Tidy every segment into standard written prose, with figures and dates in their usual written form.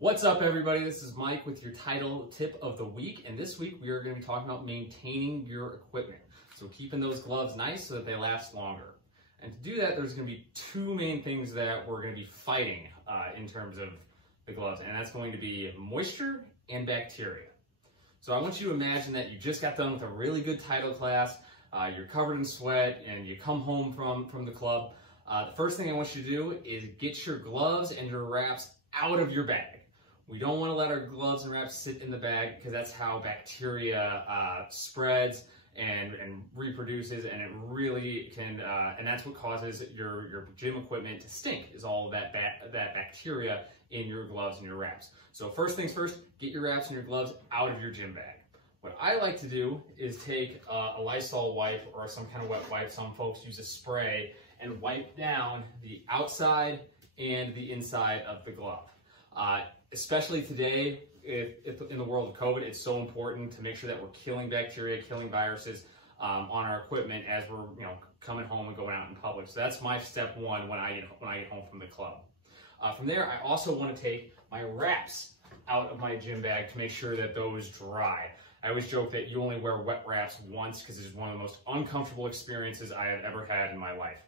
What's up, everybody? This is Mike with your title tip of the week, and this week we are going to be talking about maintaining your equipment. So keeping those gloves nice so that they last longer. And to do that, there's going to be two main things that we're going to be fighting in terms of the gloves, and that's going to be moisture and bacteria. So I want you to imagine that you just got done with a really good title class, you're covered in sweat, and you come home from the club. The first thing I want you to do is get your gloves and your wraps out of your bag. We don't want to let our gloves and wraps sit in the bag because that's how bacteria spreads and reproduces, and it really can, and that's what causes your gym equipment to stink, is all of that bacteria in your gloves and your wraps. So first things first, get your wraps and your gloves out of your gym bag. What I like to do is take a Lysol wipe or some kind of wet wipe. Some folks use a spray and wipe down the outside and the inside of the glove. Especially today, in the world of COVID, it's so important to make sure that we're killing bacteria, killing viruses on our equipment as we're coming home and going out in public. So that's my step one when I get home from the club. From there, I also want to take my wraps out of my gym bag to make sure that those dry. I always joke that you only wear wet wraps once because it's one of the most uncomfortable experiences I have ever had in my life.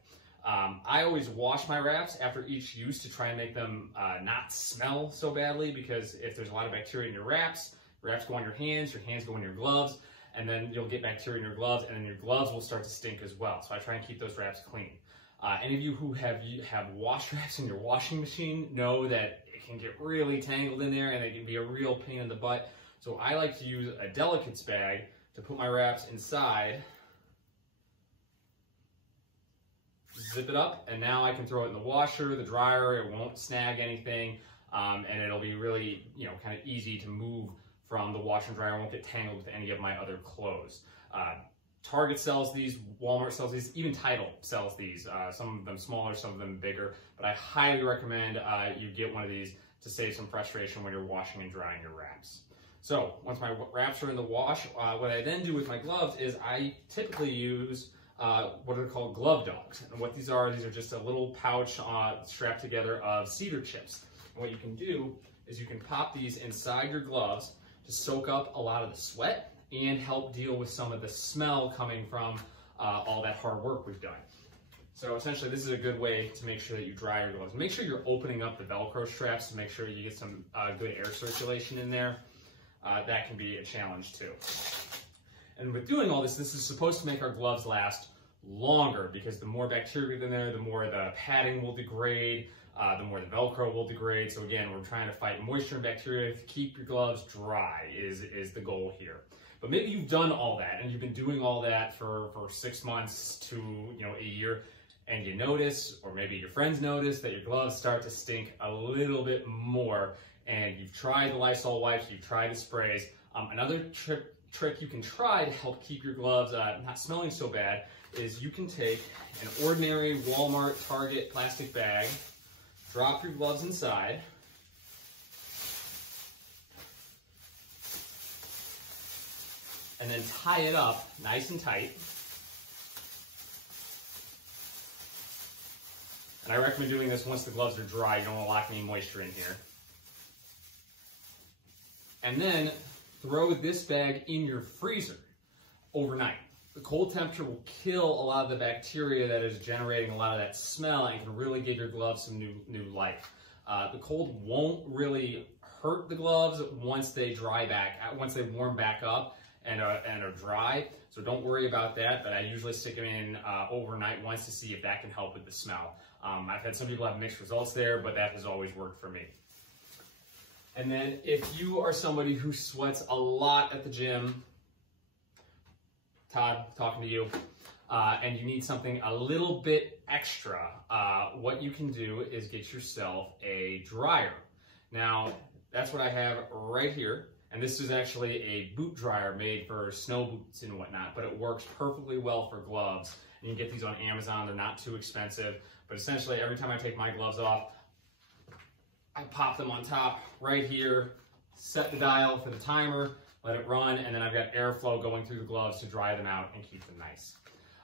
I always wash my wraps after each use to try and make them not smell so badly, because if there's a lot of bacteria in your wraps go on your hands go in your gloves, and then you'll get bacteria in your gloves, and then your gloves will start to stink as well. So I try and keep those wraps clean. Any of you who have wash wraps in your washing machine know that it can get really tangled in there and it can be a real pain in the butt. So I like to use a Delicates bag to put my wraps inside, zip it up, and now I can throw it in the washer, the dryer. It won't snag anything, and it'll be really, kind of easy to move from the washer and dryer. I won't get tangled with any of my other clothes. Target sells these, Walmart sells these, even Title sells these. Some of them smaller, some of them bigger, but I highly recommend you get one of these to save some frustration when you're washing and drying your wraps. So once my wraps are in the wash, what I then do with my gloves is I typically use what are called glove dogs. And what these are just a little pouch strapped together of cedar chips. And what you can do is you can pop these inside your gloves to soak up a lot of the sweat and help deal with some of the smell coming from all that hard work we've done. So essentially, this is a good way to make sure that you dry your gloves. Make sure you're opening up the Velcro straps to make sure you get some good air circulation in there. That can be a challenge too. And with doing all this, this is supposed to make our gloves last longer, because the more bacteria in there, the more the padding will degrade, the more the Velcro will degrade. So again, we're trying to fight moisture and bacteria to keep your gloves dry is the goal here. But maybe you've done all that and you've been doing all that for 6 months to a year, and you notice, or maybe your friends notice, that your gloves start to stink a little bit more, and you've tried the Lysol wipes, you've tried the sprays. Another trick you can try to help keep your gloves not smelling so bad is you can take an ordinary Walmart, Target plastic bag, drop your gloves inside, and then tie it up nice and tight. And I recommend doing this once the gloves are dry. You don't want to lock any moisture in here. And then throw this bag in your freezer overnight. The cold temperature will kill a lot of the bacteria that is generating a lot of that smell, and can really give your gloves some new life. The cold won't really hurt the gloves once they once they warm back up and are dry. So don't worry about that, but I usually stick them in overnight once to see if that can help with the smell. I've had some people have mixed results there, but that has always worked for me. And then if you are somebody who sweats a lot at the gym, Todd, talking to you, and you need something a little bit extra, what you can do is get yourself a dryer. Now, that's what I have right here, and this is actually a boot dryer made for snow boots and whatnot, but it works perfectly well for gloves. And you can get these on Amazon, they're not too expensive, but essentially every time I take my gloves off, I pop them on top right here, set the dial for the timer, let it run, and then I've got airflow going through the gloves to dry them out and keep them nice.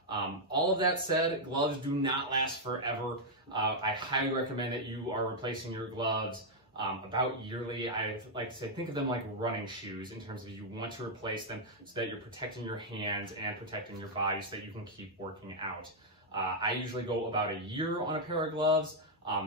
All of that said, gloves do not last forever. I highly recommend that you are replacing your gloves about yearly. I like to say, think of them like running shoes in terms of you want to replace them so that you're protecting your hands and protecting your body so that you can keep working out. I usually go about a year on a pair of gloves,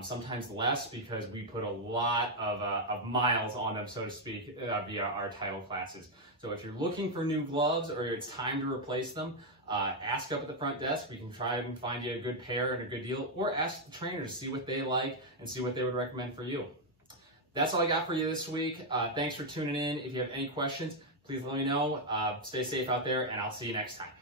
sometimes less because we put a lot of miles on them, so to speak, via our title classes. So if you're looking for new gloves or it's time to replace them, ask up at the front desk. We can try and find you a good pair and a good deal, or ask the trainer to see what they like and see what they would recommend for you. That's all I got for you this week. Thanks for tuning in. If you have any questions, please let me know. Stay safe out there, and I'll see you next time.